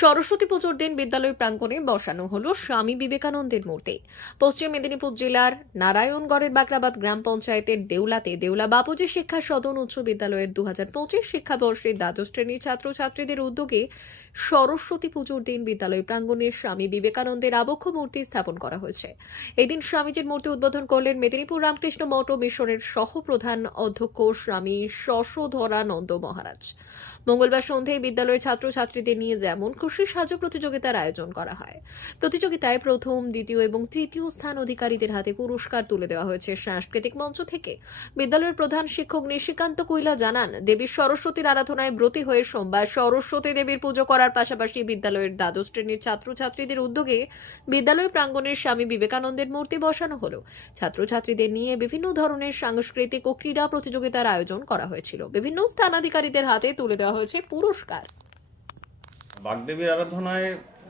সরস্বতী পুজোর দিন বিদ্যালয় প্রাঙ্গণে বসানো হলো স্বামী বিবেকানন্দের মূর্তি। পশ্চিম মেদিনীপুর জেলার নারায়ণগড়ের বাকরাবাদ গ্রাম পঞ্চায়েতের দেউলাতে দেউলা বাপুজি শিক্ষা সদন উচ্চ বিদ্যালয়ের দু হাজার পঁচিশ শিক্ষাবর্ষের দ্বাদশ শ্রেণির ছাত্রছাত্রীদের উদ্যোগে সরস্বতী পুজোর দিন বিদ্যালয় প্রাঙ্গণে স্বামী বিবেকানন্দের আবক্ষ মূর্তি স্থাপন করা হয়েছে। এদিন স্বামীজির মূর্তি উদ্বোধন করলেন মেদিনীপুর রামকৃষ্ণ মঠ মিশনের সহপ্রধান অধ্যক্ষ স্বামী শশধরানন্দ মহারাজ। মঙ্গলবার সন্ধ্যায় বিদ্যালয়ের ছাত্রছাত্রীদের নিয়ে যেমন খুশি সাজো প্রতিযোগিতার আয়োজন করা হয়। প্রতিযোগিতায় প্রথম, দ্বিতীয় এবং তৃতীয় স্থান অধিকারীদের হাতে পুরস্কার তুলে দেওয়া হয়েছে সাংস্কৃতিক মঞ্চ থেকে। বিদ্যালয়ের প্রধান শিক্ষক নিশিকান্ত কৈলা জানান, দেবী সরস্বতীর আরাধনায় ব্রতী হয়ে সোমবার সরস্বতী দেবীর পুজো করার পাশাপাশি বিদ্যালয়ের দ্বাদশ শ্রেণির ছাত্রছাত্রীদের উদ্যোগে বিদ্যালয় প্রাঙ্গণের স্বামী বিবেকানন্দের মূর্তি বসানো হলো। ছাত্রছাত্রীদের নিয়ে বিভিন্ন ধরনের সাংস্কৃতিক ও ক্রীড়া প্রতিযোগিতার আয়োজন করা হয়েছিল। বিভিন্ন স্থানাধিকারীদের হাতে তুলে দেওয়া হয়েছে পুরস্কার। বাগদেবীর আরাধনায়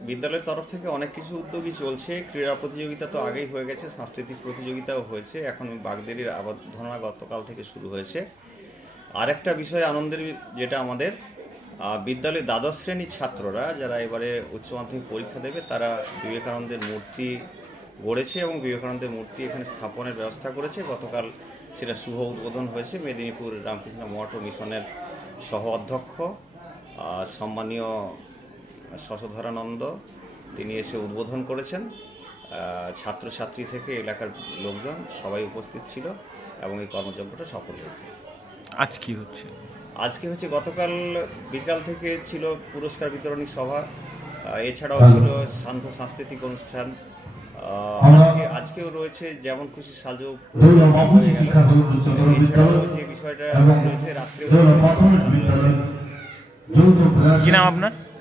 বিদ্যালয়ের তরফ থেকে অনেক কিছু উদ্যোগই চলছে। ক্রীড়া প্রতিযোগিতা তো আগেই হয়ে গেছে, সাংস্কৃতিক প্রতিযোগিতাও হয়েছে। এখন বাগদেবীর আরাধনা গতকাল থেকে শুরু হয়েছে। আরেকটা বিষয় আনন্দের যেটা আমাদের বিদ্যালয়ের দ্বাদশ শ্রেণির ছাত্ররা যারা এবারে উচ্চ মাধ্যমিক পরীক্ষা দেবে, তারা বিবেকানন্দের মূর্তি গড়েছে এবং বিবেকানন্দের মূর্তি এখানে স্থাপনের ব্যবস্থা করেছে। গতকাল সেটা শুভ উদ্বোধন হয়েছে। মেদিনীপুর রামকৃষ্ণ মঠ ও মিশনের সহ অধ্যক্ষ সম্মানীয় শশধরানন্দ তিনি এসে উদ্বোধন করেছেন। ছাত্রছাত্রী থেকে এলাকার লোকজন সবাই উপস্থিত ছিল এবং এই কর্মযজ্ঞটা সফল হয়েছে। আজ কি হচ্ছে? আজকে হচ্ছে গতকাল বিকাল থেকে ছিল পুরস্কার বিতরণী সভা। এছাড়াও ছিল শান্ত সাংস্কৃতিক অনুষ্ঠান। আজকে আজকেও রয়েছে যেমন খুশি সাজো হয়ে গেল। এছাড়াও যে বিষয়টা রয়েছে রাত্রেও সাংস্কৃতিক কি নাম আপনার?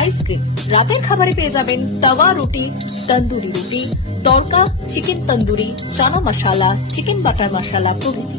আইসক্রিম। রাতের খাবারে পেয়ে যাবেন tawa roti, tandoori roti tadka chicken tandoori, chana masala, chicken butter masala প্রভৃতি।